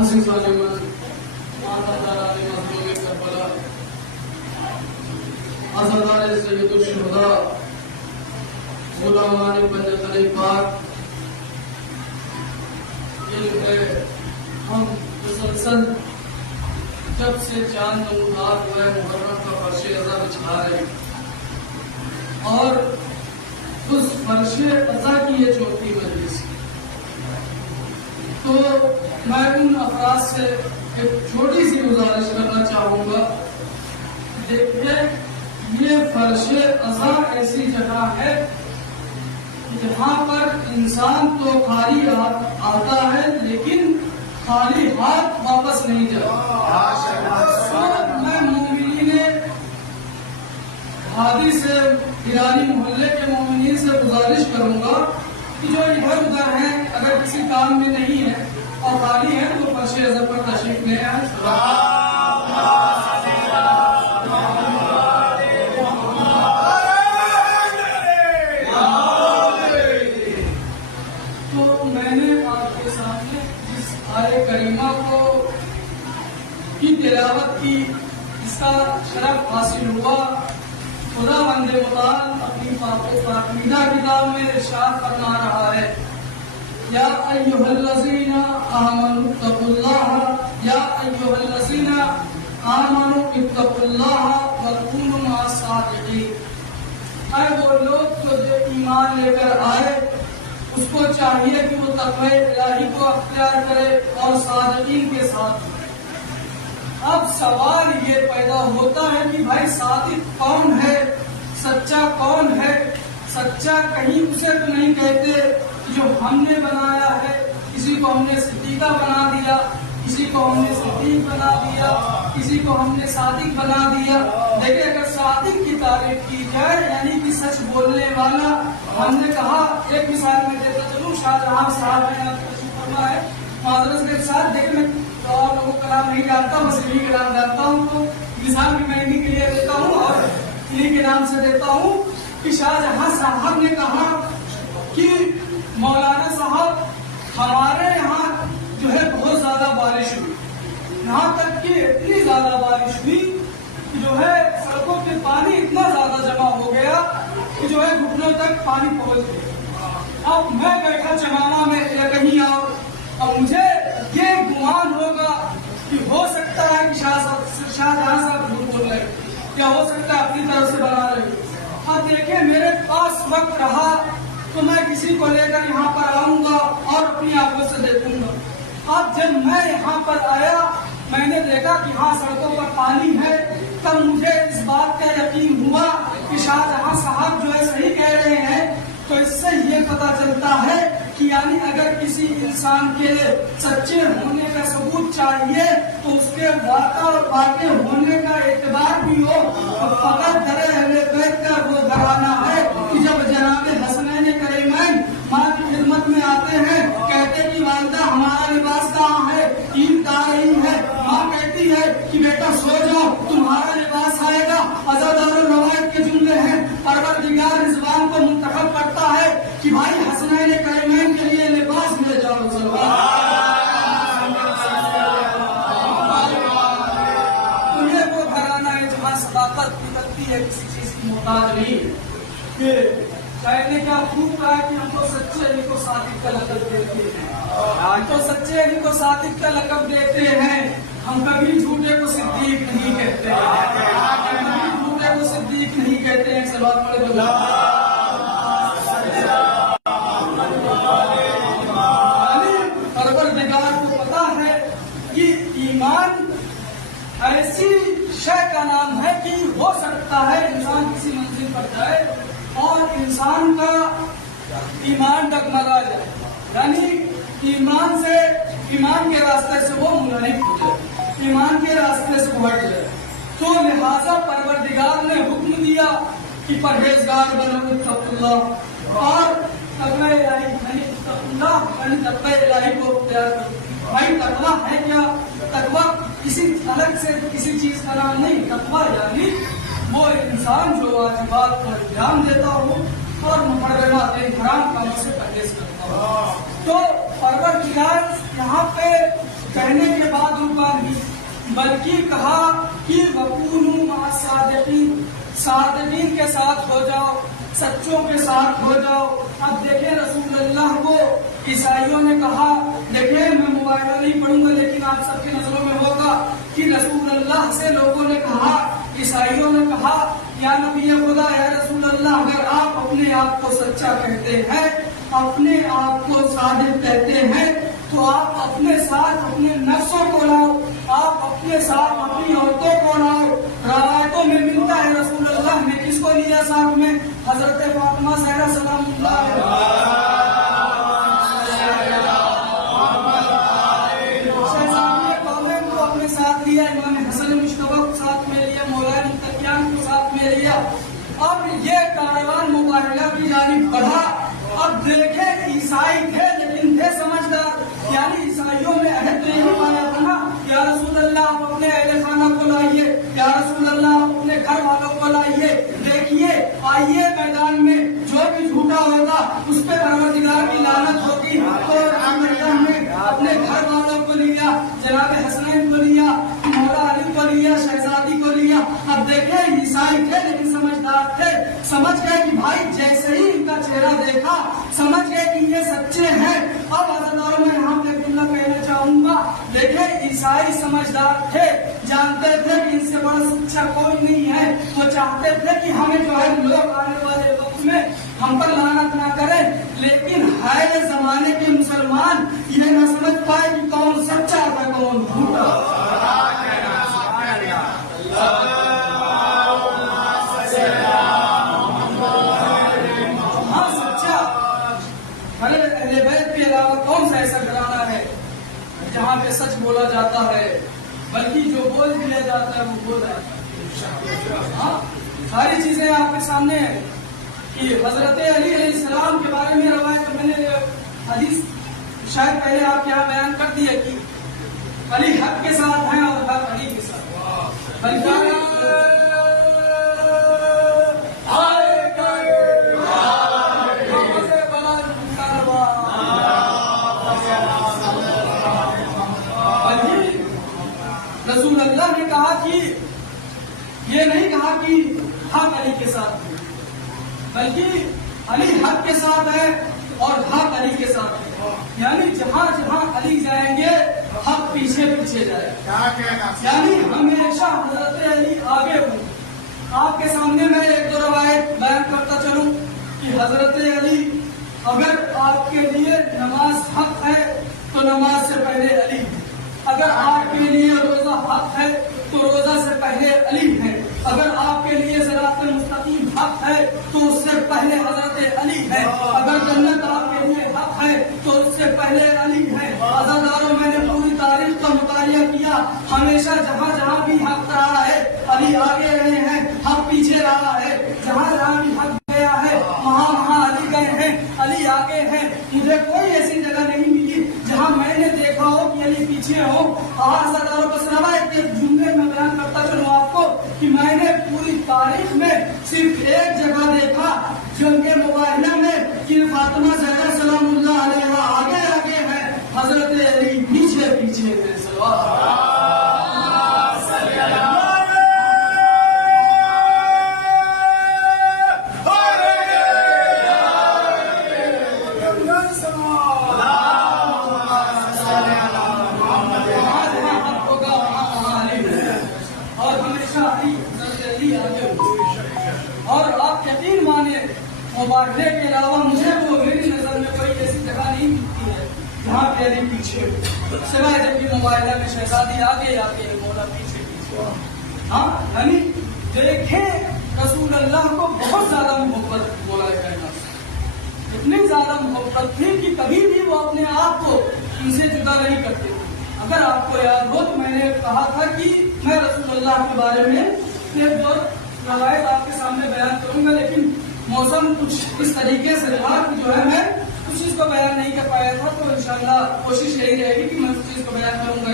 عزیز عالمان ماتا تعالیٰ نے مظلوم کربلا عزادار سید الشہداء غلامان پنجتر پاک یہ جو ہے ہم مسلسل جب سے چاند نمودار ہوا ہے محرم کا فرش ازا بچھا رہے ہیں اور اس فرش ازا کی یہ چوتھی مجلس تو میں ان افراد سے ایک چھوٹی سی گزارش کرنا چاہوں گا. دیکھیے یہ فرش ازا ایسی جگہ ہے جہاں پر انسان تو خالی آتا ہے لیکن خالی ہاتھ واپس نہیں جاتا. میں مومنین ہادی سے ہلالی محلے کے مومنین سے گزارش کروں گا کہ جو ادھر ادھر ہیں اگر کسی کام میں نہیں ہے اور خالی ہے تو فرش ازا پر تشریف لے آئیں. تو میں نے آپ کے سامنے جس آیت کریمہ کو کی تلاوت کی اس کا شرف حاصل ہوا. خدا بند مطال اپنی پاکیزہ کتاب میں ارشاد فرما رہا ہے یا ایھا الذین آمنوا اتقوا اللہ یا ایھا الذین آمنوا اتقوا اللہ وکونوا مع الصادقین. اے وہ لوگ جو ایمان لے کر آئے اس کو چاہیے کہ وہ تقوی الہی کو اختیار کرے اور صادقین کے ساتھ. اب سوال یہ پیدا ہوتا ہے کہ بھائی صادق کون ہے, سچا کون ہے؟ سچا کہیں اسے تو نہیں کہتے جو ہم نے بنایا ہے, کسی کو ہم نے صدیقہ بنا دیا, کسی کو ہم نے صدیق بنا دیا, کسی کو ہم نے صادق بنا دیا. دیکھیں اگر صادق کی تعریف کی جائے یعنی کہ سچ بولنے والا, ہم نے کہا ایک مثال میں دیتا چلوں, شاہجہاں صاحب نے فرما ہے معذرت کے ساتھ, دیکھیں میں اور لوگوں کا نام نہیں جانتا, بس انہیں کے نام جانتا ہوں تو مثال بھی میں انہیں کے لیے دیتا ہوں اور انہیں کے نام سے دیتا ہوں کہ شاہجہاں صاحب نے کہا کہ مولانا صاحب ہمارے یہاں جو ہے بہت زیادہ بارش ہوئی, یہاں تک کہ اتنی زیادہ بارش ہوئی کہ جو ہے سڑکوں پہ پانی اتنا زیادہ جمع ہو گیا کہ جو ہے گھٹنوں تک پانی پہنچ گیا. اب میں بیٹھا چمانا میں یا کہیں اور, اب مجھے یہ گمان ہوگا کہ ہو سکتا ہے کہ شاہجہاں صاحب جھوٹ بول رہے, کیا ہو سکتا ہے اپنی طرف سے بنا رہے. اب دیکھیں میرے پاس وقت رہا تو میں کسی کو لے کر یہاں پر آؤں گا اور اپنی آنکھوں سے دیکھوں گا. اب جب میں یہاں پر آیا میں نے دیکھا کہ ہاں سڑکوں پر پانی ہے, تب مجھے اس بات کا یقین ہوا کہ شاہجہاں صاحب جو ہے صحیح کہہ رہے ہیں. تو اس سے یہ پتہ چلتا ہے کہ یعنی اگر کسی انسان کے سچے ہونے کا ثبوت چاہیے تو اس کے واقع اور واقع ہونے کا اعتبار بھی ہو. فقط در اہل بیت کا وہ گھرانہ ہے کہ جب جناب حسنین کریمین ماں کی خدمت میں آتے ہیں, کہتے کہ والدہ ہمارا لباس کہاں ہے, عید آ رہی ہے, ماں کہتی ہے کہ بیٹا سو جاؤ تمہارا لباس آئے گا. عزادار الروایت کے جملے ہیں, پروردگار رضوان کو منتخب کرتا ہے کہ بھائی حسنین کریمین کے لیے لباس لے جاؤ. تو یہ وہ گھرانہ ہے جہاں صداقت نکلتی ہے, کسی چیز کی محتاج نہیں. کہ شاید نے کیا خوب کہا کہ ہم تو سچے ہی کو صادق کا لقب دیتے ہیں, ہم تو سچے ہی کو صادق کا لقب دیتے ہیں, ہم کبھی جھوٹے کو صدیق نہیں کہتے ہیں, کبھی جھوٹے کو صدیق نہیں کہتے ہیں. سلوات پڑھے بلا پروردگار کو پتا ہے کہ ایمان ایسی شے کا نام ہے کہ ہو سکتا ہے انسان کسی منزل پر جائے اور انسان کا ایمان ڈگمگا جائے, یعنی ایمان کے راستے سے وہ منحرف ہو جائے, ایمان کے راستے سے ہٹ جائے. تو لہذا پروردگار نے حکم دیا کہ پرہیزگار بنو اتقوا اللہ, اور تقوی الہی کو اختیار کرو. بھائی تقویٰ ہے کیا؟ تقویٰ کسی الگ سے کسی چیز کا نام نہیں. تقویٰ یعنی وہ انسان جو واجبات پر دھیان دیتا ہو اور محرمات حرام کاموں سے پرہیز کرتا ہو. تو پروردگار یہاں پہ کہنے بلکہ کہا کہ وَكُونُوا مَعَ الصَّادِقِينَ، صادقین کے ساتھ ہو جاؤ، سچوں کے ساتھ ہو جاؤ۔ اب دیکھیں رسول اللہ کو عیسائیوں نے کہا، دیکھیں میں موبائل نہیں پڑھوں گا لیکن آپ سب کی نظروں میں ہوگا کہ رسول اللہ سے لوگوں نے کہا، عیسائیوں نے کہا یا نبی خدا یا رسول اللہ، اگر آپ اپنے آپ کو سچا کہتے ہیں، اپنے آپ کو صادق کہتے ہیں، تو آپ اپنے ساتھ اپنے نفسوں کو لاؤ، آپ اپنے ساتھ اپنی عورتوں کو لاؤ۔ روایتوں میں ملتا ہے رسول اللہ نے کس کو لیا ساتھ میں؟ حضرت فاطمہ زہرا سلام اللہ علیہا، شہزادی قوم کو اپنے ساتھ لیا، امام حسن مشتبہ کو ساتھ میں لیا، مولانا متقیان کو ساتھ میں لیا۔ اب یہ کاروان مباہلہ کی جانب بڑھا۔ اب دیکھیں عیسائی تھے لیکن تھے سمجھدار، یعنی عیسائیوں میں عہد تو یہی پایا تھا نا، یا رسول اللہ آپ اپنے اہل خانہ کو لائیے، یا رسول اللہ آپ اپنے گھر والوں کو لائیے، دیکھیے آئیے میدان میں جو بھی جھوٹا ہوگا اس پہ پروردگار کی لعنت ہوگی۔ تو رسول اللہ نے اپنے گھر والوں کو لیا، جناب حسنین کو لیا، مولا علی کو لیا، شہزادی کو لیا۔ اب دیکھیں عیسائی تھے لیکن سمجھدار تھے، سمجھ گئے کہ بھائی جیسے ہی ان کا چہرہ دیکھا سمجھ گئے کہ یہ سچے ہیں۔ اب حضرت میں یہاں پہ اللہ کہنا چاہوں گا، دیکھیں عیسائی سمجھدار تھے، جانتے تھے کہ ان سے بڑا سچا کوئی نہیں ہے، وہ چاہتے تھے کہ ہمیں جو ہے لوگ آنے والے وقت میں ہم پر لعنت نہ کریں، لیکن ہے زمانے کے مسلمان یہ نہ سمجھ پائے کہ کون سچا تھا کون جھوٹا۔ ہاں سچا اہل بیت کے علاوہ کون سا ایسا گھرانہ ہے جہاں پہ سچ بولا جاتا ہے، بلکہ جو بول دیا جاتا ہے وہ بول جاتا ہے۔ ہاں ساری چیزیں آپ کے سامنے ہیں کہ حضرت علی علیہ السلام کے بارے میں روایت، میں نے حدیث شاید پہلے آپ یہاں بیان کر دیا کہ علی حق کے ساتھ ہیں اور حق علی کے ساتھ، بلکہ رسول اللہ نے کہا کہ یہ نہیں کہا کہ حق علی کے ساتھ ہے، بلکہ علی حق کے ساتھ ہے اور حق علی کے ساتھ ہے، یعنی جہاں جہاں علی جائیں گے حق پیچھے پیچھے جائے گا، یعنی ہمیشہ حضرت علی آگے ہوں۔ آپ کے سامنے میں ایک دو روایت بیان کرتا چلوں کہ حضرت علی، اگر آپ کے لیے نماز حق ہے تو نماز سے پہلے علی ہے، اگر آپ کے لیے روزہ حق ہے تو روزہ سے پہلے علی ہے، اگر آپ کے لیے صراط مستقیم حق ہے تو اس سے پہلے حضرت علی ہے، اگر جنت آپ کے لیے حق ہے تو اس سے پہلے علی ہے۔ عزیزانو میں نے پوری تاریخ کا مطالعہ کیا، ہمیشہ جہاں جہاں بھی حق رہا ہے علی آگے رہے ہیں، حق پیچھے رہا ہے، جہاں جہاں بھی حق گیا ہے وہاں وہاں علی گئے ہیں، علی آگے ہیں۔ مجھے کوئی ایسی جگہ نہیں ملی جہاں میں نے دیکھا ہو کہ علی پیچھے ہو۔ عزیزانو بس روایت کے جملے میں بیان کرتا چلوں آپ کو کہ میں نے پوری تاریخ میں صرف ایک جگہ دیکھا جنگ مباہلہ میں کہ فاطمہ زہرا سلام اللہ علیہا آگے آگے ہے، حضرت علی پیچھے پیچھے ہے۔ اور آپ یقین مانے مباہلے کے علاوہ مجھے وہ میری نظر میں کوئی ایسی جگہ نہیں ملتی ہے جہاں پہ علی پیچھے سوائے جب کہ مباہلہ میں شہزادی آگے آگے مولا پیچھے پیچھے۔ ہاں یعنی دیکھیں رسول اللہ کو بہت زیادہ محبت مولا کرنا، اتنی زیادہ محبت تھی کہ کبھی بھی وہ اپنے آپ کو ان سے جدا نہیں کرتے تھے۔ اگر آپ کو یاد ہو تو میں نے کہا تھا کہ میں رسول اللہ کے بارے میں ایک دو روایت آپ کے سامنے بیان کروں گا، لیکن موسم کچھ اس طریقے سے تھا کہ جو ہے میں اس چیز کو بیان نہیں کر پایا تھا، تو انشاءاللہ کوشش یہی رہے گی کہ میں اس چیز کو بیان کروں گا۔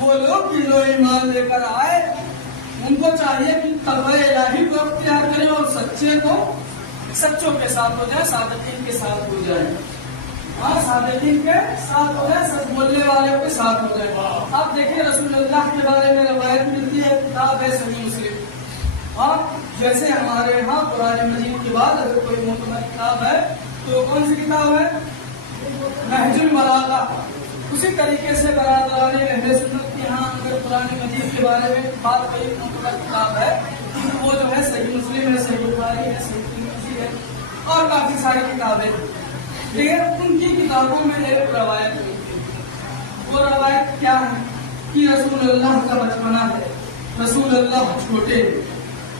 وہ لوگ جو ایمان لے کر آئے ان کو چاہیے کہ تقوی الہی کو اختیار کریں اور سچے کو سچوں کے ساتھ ہو جائے، صادقین کے ساتھ ہو جائے، ہاں صادقین کے ساتھ ہو جائے، سچ بولنے والوں کے ساتھ ہو جائے۔ آپ دیکھیں رسول اللہ کے بارے میں روایت ملتی ہے، کتاب ہے صحیح مسلم۔ ہاں جیسے ہمارے یہاں قرآن مجید کے بعد اگر کوئی معتبر کتاب ہے تو کون سی کتاب ہے؟ نہج البلاغہ۔ اسی طریقے سے برادران اہل سنت کے یہاں اگر قرآن مجید کے بارے میں بات کوئی معتبر کتاب ہے تو وہ جو ہے صحیح مسلم ہے، صحیح بخاری ہے، صحیح ترمذی ہے اور کافی ساری کتابیں۔ لیکن ان کی کتابوں میں ایک روایت ملتی ہے، وہ روایت کیا ہے کہ رسول اللہ کا بچپنا ہے، رسول اللہ چھوٹے ہیں،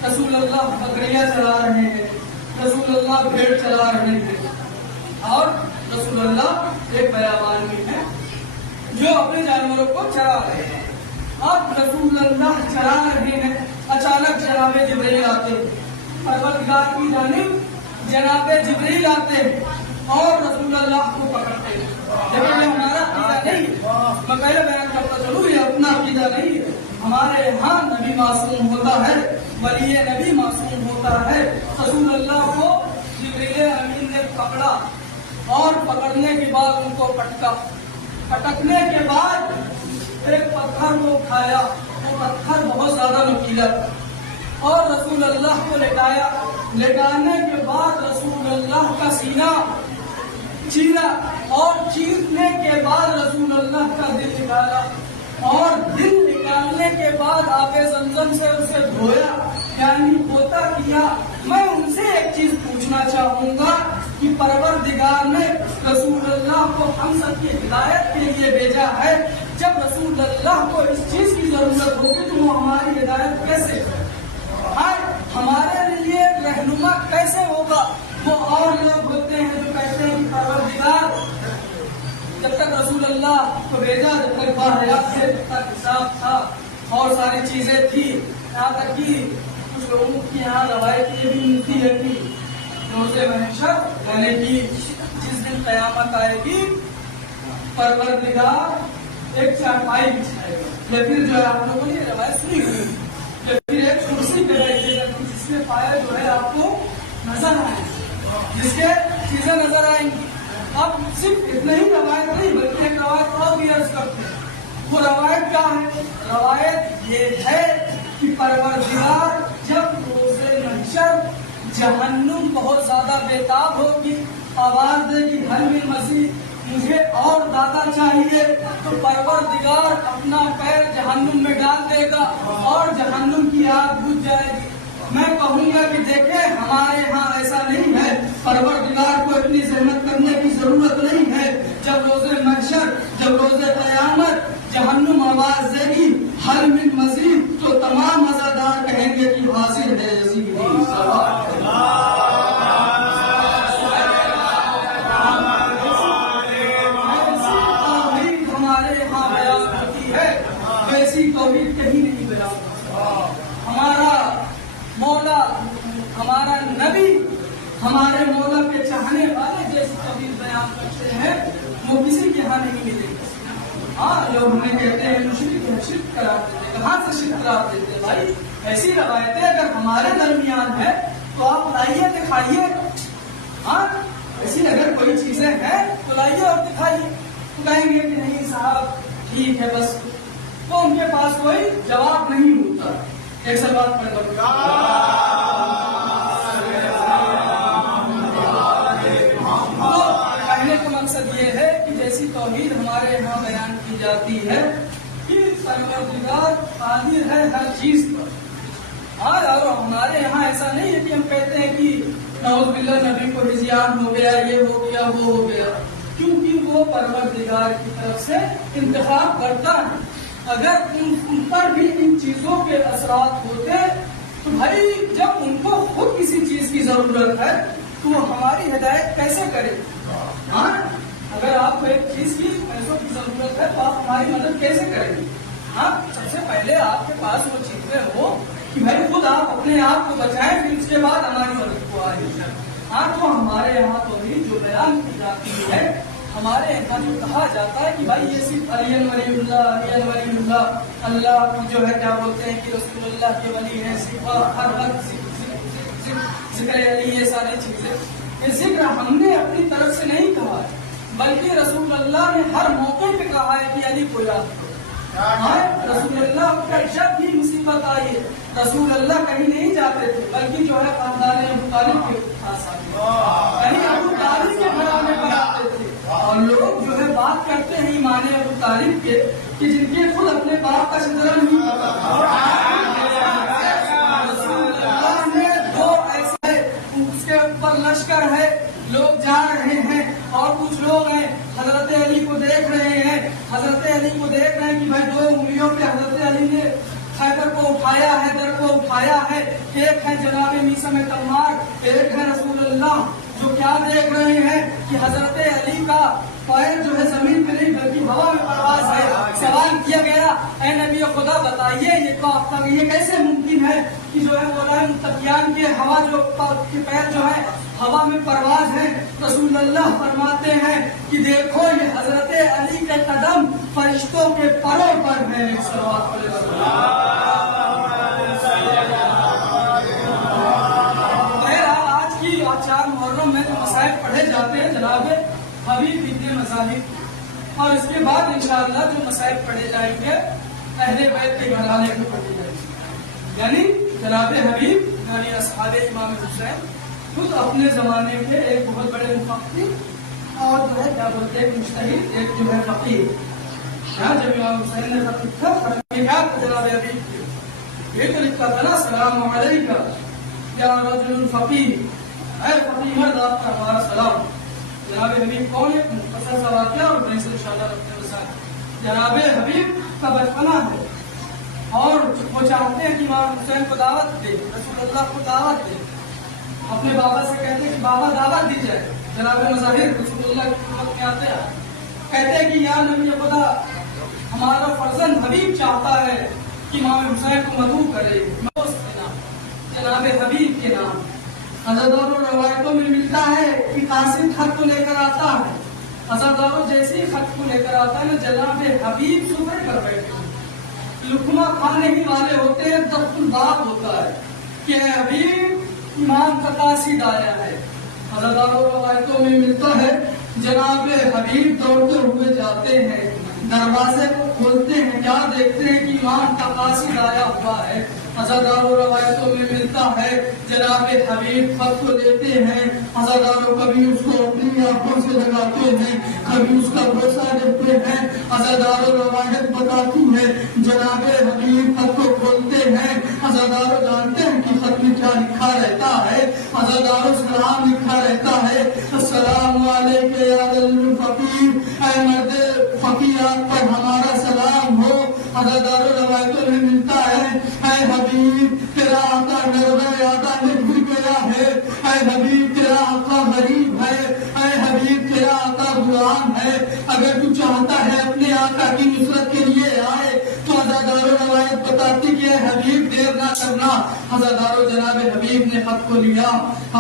رسول اللہ بکریاں چلا رہے ہیں، رسول اللہ بھیڑ چلا رہے ہیں، اور رسول اللہ ایک بیابان میں ہے جو اپنے جانوروں کو چرا رہے ہیں۔ اب رسول اللہ چرا رہے ہیں، اچانک جناب جبرائیل آتے ہیں، پروردگار کی جانب جناب جبرائیل آتے ہیں اور رسول اللہ کو پکڑتے ہیں۔ لیکن یہ ہمارا عقیدہ نہیں ہے، میں پہلے بیان کرتا چلوں، یہ اپنا عقیدہ نہیں ہے۔ ہمارے یہاں نبی معصوم ہوتا ہے، ولی نبی معصوم ہوتا ہے۔ رسول اللہ کو جبرائیل امین نے پکڑا اور پکڑنے کے بعد ان کو پٹکا، پٹکنے کے بعد ایک پتھر کو اٹھایا، وہ پتھر بہت زیادہ نکیلا تھا اور رسول اللہ کو لٹایا، لٹانے کے بعد رسول اللہ کا سینہ چیرا اور چیرنے کے بعد رسول اللہ کا دل نکالا اور دل نکالنے کے بعد آب زمزم سے اسے دھویا، یعنی پوتا کیا۔ میں ان سے ایک چیز پوچھنا چاہوں گا کہ پروردگار نے رسول اللہ کو ہم سب کی ہدایت کے لیے بھیجا ہے، جب رسول اللہ کو اس چیز کی ضرورت ہوگی تو وہ ہماری ہدایت کیسے ہمارے لیے رہنما کیسے ہوگا؟ وہ اور لوگ ہوتے ہیں جو کہتے ہیں کہ پروردگار جب تک رسول اللہ کو بھیجا، جب تک باحیات تھے، جب تک حساب تھا اور ساری چیزیں تھی، یہاں تک کہ کچھ لوگوں کی یہاں روایت یہ بھی ملتی ہے کہ روز محشر یعنی کہ جس دن قیامت آئے گی پروردگار ایک چارپائی بچھائے گا، یا پھر جو ہے آپ لوگوں نے روایت سنی ہوئی، یا پھر ایک کرسی پہ بیٹھے گا جس کے پائے جو ہے آپ کو نظر آئے، جس کے چیزیں نظر آئیں گی۔ اب صرف اتنا ہی روایت نہیں بلکہ ایک روایت اور بھی عرض کرتے ہیں، وہ روایت کیا ہے؟ روایت یہ ہے کہ پروردگار جب روز محشر جہنم بہت زیادہ بےتاب ہوگی، آواز دے گی حل من مزید، مجھے اور زیادہ چاہیے، تو پروردگار اپنا پیر جہنم میں ڈال دے گا اور جہنم کی آگ بجھ جائے گی۔ میں کہوں گا کہ دیکھیں ہمارے ہاں ایسا نہیں ہے، پروردگار کو اتنی زحمت کرنے کی ضرورت نہیں ہے۔ جب روز محشر، جب روز قیامت جہنم آواز دے گی حل من مزید، تو تمام عزادار کہیں گے کہ حاصل ہے یزید۔ ایسی توحید کہیں نہیں بیان، ہمارا مولا، ہمارا نبی، ہمارے مولا کے چاہنے والے جیسی توحید بیان کرتے ہیں وہ کسی کے یہاں نہیں ملے گی۔ ہاں لوگ ہمیں کہتے ہیں مشرک ہے، شرک کرا دیتے، کہاں سے شرک کرا دیتے؟ بھائی ایسی روایتیں اگر ہمارے درمیان ہے تو آپ لائیے دکھائیے، ہاں ایسی اگر کوئی چیزیں ہیں تو لائیے اور دکھائیے۔ تو کہیں گے کہ نہیں صاحب ٹھیک ہے بس، تو ان کے پاس کوئی جواب نہیں ہوتا۔ ایک سر بات پڑھ کر کہنے کا مقصد یہ ہے کہ جیسی توحید ہمارے یہاں بیان کی جاتی ہے کہ پروردگار قادر ہے ہر چیز پر، اور ہمارے یہاں ایسا نہیں ہے کہ ہم کہتے ہیں کہ نعوذ باللہ نبی کو ہذیان ہو گیا، یہ ہو گیا، وہ ہو گیا، کیونکہ وہ پروردگار کی طرف سے انتخاب کرتا ہے۔ اگر ان پر بھی ان چیزوں کے اثرات ہوتے تو بھائی جب ان کو خود کسی چیز کی ضرورت ہے تو وہ ہماری ہدایت کیسے کرے؟ ہاں اگر آپ کو ایک چیز کی پیسوں کی ضرورت ہے تو آپ ہماری مدد کیسے کریں گے؟ ہاں سب سے پہلے آپ کے پاس وہ چیزیں ہو کہ بھائی خود آپ اپنے آپ کو بچائیں، پھر اس کے بعد ہماری مدد کو آئے۔ ہاں تو ہمارے یہاں تو بھی جو بیان کی جاتی ہے ہمارے یہاں جو کہا جاتا ہے کہ بھائی یہ صرف علی ولی اللہ اللہ کی جو ہے کیا بولتے ہیں کہ رسول اللہ کے ولی ہیں، ہر وقت ذکر علی، یہ ساری چیزیں، یہ ذکر ہم نے اپنی طرف سے نہیں کہا ہے، بلکہ رسول اللہ نے ہر موقع پہ کہا ہے کہ علی کو یاد کرو۔ رسول اللہ کا جب بھی مصیبت آئی ہے، رسول اللہ کہیں نہیں جاتے تھے، بلکہ جو ہے خاندان ابو طالب کے پاس آتے، کہیں ابو طالب کے گھر میں بناتے تھے، اور لوگ جو ہے بات کرتے ہیں ایمان ابو طالب کے کہ جن کے خود اپنے باپ کا شجرہ نہیں پتا تھا۔ رسول اللہ نے دو ایسے اس کے اوپر لشکر ہے، لوگ جا رہے ہیں اور کچھ لوگ ہیں حضرت علی کو دیکھ رہے ہیں، حضرت علی کو دیکھ رہے ہیں کہ بھائی دو انگلیوں پہ حضرت علی نے خیبر کو اٹھایا ہے، در کو اٹھایا ہے، ایک ہے جناب میثم تمار، ایک ہے رسول اللہ، جو کیا دیکھ رہے ہیں کہ حضرت علی کا پیر جو ہے زمین پہ نہیں بلکہ ہوا میں پرواز ہے۔ سوال کیا گیا، اے نبی خدا بتائیے یہ کیسے ممکن ہے کہ جو ہے مولا متقیان کے ہوا جو پیر جو ہے ہوا میں پرواز ہے؟ رسول اللہ فرماتے ہیں کہ دیکھو یہ حضرت علی کے قدم فرشتوں کے پروں پر ہے۔ آج کی 4 محرم میں جو مسائل پڑھے جاتے ہیں جناب حبیب ابن مذاہب، اور اس کے بعد انشاءاللہ جو مسائل پڑھے جائیں گے اہل بیت کے گھرانے کو پڑھے جائیں گے، یعنی جناب حبیب یعنی اصحاب امام حسین خود اپنے زمانے کے ایک بہت بڑے مفکر اور جو ہے کیا بولتے ہیں مجتہد، ایک جو ہے فقیہ۔ جب امام حسین نے خط لکھا، جناب حبیب یہ تو لکھا تھا نا، سلام علیکہ یا رجل فقیہ، اے فقیہ مرد آپ کا ہمارا سلام۔ جناب حبیب کون ہے؟ مختصر سا واقعہ اور میں سے انشاءاللہ رکھتے ہوئے جناب حبیب کا بچپنا ہے اور وہ چاہتے ہیں کہ امام حسین کو دعوت دے، رسول اللہ کو دعوت دے، اپنے بابا سے کہتے ہیں کہ بابا دعوت دی جائے۔ جناب مظاہر رسول اللہ کی خدمت میں آتے ہیں، کہتے ہیں کہ یا نبی خدا ہمارا فرزند حبیب چاہتا ہے کہ امام حسین کو مدعو کرے، جناب حبیب کے نام۔ حضرتوں روایتوں میں ملتا ہے کہ قاسم خط کو لے کر آتا ہے، حضرتوں جیسے خط کو لے کر آتا ہے نا، جناب حبیب صبح کر بیٹھے، لقمہ کھانے ہی والے ہوتے ہیں، تب بات ہوتا ہے کہ حبیب امام کا قاصد آیا ہے۔ حضرتوں روایتوں میں ملتا ہے جناب حبیب دوڑتے ہوئے جاتے ہیں، دروازے کو کھولتے ہیں، کیا دیکھتے ہیں کہ امام کا قاصد آیا ہوا ہے۔ حضرتوں روایتوں میں ملتا ہے جناب حبیب خط کو دیتے ہیں، حضرتوں کبھی اس کو اپنی آنکھوں سے لگاتے ہیں، کبھی اس کا بوسہ دیتے ہیں۔ حضرتوں روایت بتاتی ہے جناب حبیب خط کو کھولتے ہیں، حضرتوں جانتے ہیں کہ خط میں کیا لکھا رہتا ہے، حضرتوں سلام لکھا رہتا ہے، السلام علیکم یا الفقیر، اے مرد فقیرات پر ہمارا سلام ہو۔ حضرتوں روایتوں میں ملتا ہے اے حبیب تیرا آقا نربے آقا نکل گیا ہے، اے حبیب تیرا آقا غریب ہے، اے حبیب تیرا آقا غلام ہے، اگر تو چاہتا ہے اپنے آقا کی نصرت کے لیے آئے تو حضرتوں روایت بتاتی کہ اے حبیب دیر نہ کرنا۔ حضرتوں جناب حبیب نے خط کو لیا،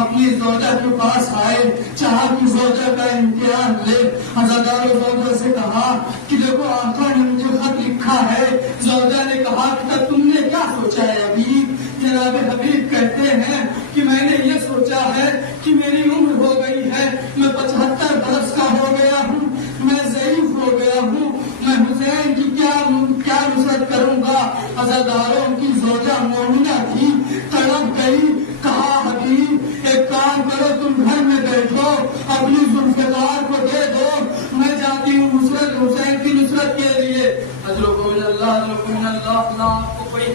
اپنی زوجہ کے پاس آئے، چاہا کہ زوجہ کا امتحان لے۔ حضرتوں زوجہ سے کہا کہ دیکھو آقا نے مجھے خط لکھا ہے۔ زوجہ نے کہا کہ تم نے کیا سوچا ہے حبیب؟ جناب حبیب کہتے ہیں کہ میں نے یہ سوچا ہے کہ میری عمر ہو گئی ہے، میں 75 برس کا ہو گیا ہوں، میں ضعیف ہو گیا ہوں، میں حسین کی کیا نصرت کروں گا۔ حضرتوں کی زوجہ مومنہ تھی، تڑپ گئی، کہا حبیب ایک کام کرو، تم گھر میں بیٹھو، اپنی ذوالفقار کو دے دو، میں جاتی ہوں حسین کی نصرت کے لیے۔ حضرت اللہ کو کوئی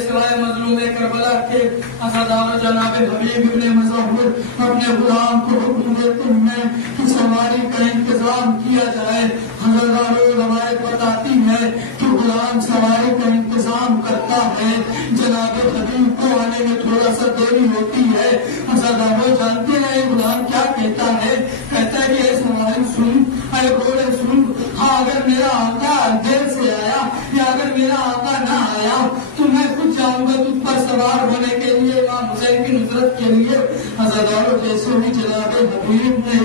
سوائے مظلوم کربلا کے۔ حضرتوں جناب حبیب ابن مظہر اپنے غلام کو حکم دیتے ہیں کہ سواری کا انتظام کیا جائے۔ حضرتوں روایت بتاتی ہے کہ غلام سواری کا انتظام کرتا ہے، جناب حبیب کو آنے میں تھوڑا سا دیری ہوتی ہے۔ حضرتوں جانتے ہیں غلام کیا کہتا ہے، کہتا ہے کہ اے سواری سن، اے گھوڑے سن، ہاں اگر میرا آقا دیر سے آیا یا اگر میرا آقا نہ آیا تو میں خود جاؤں گا تجھ پر سوار ہونے کے لیے امام حسین کی نصرت کے لیے۔ حضرتوں جیسے بھی جناب حبیب نے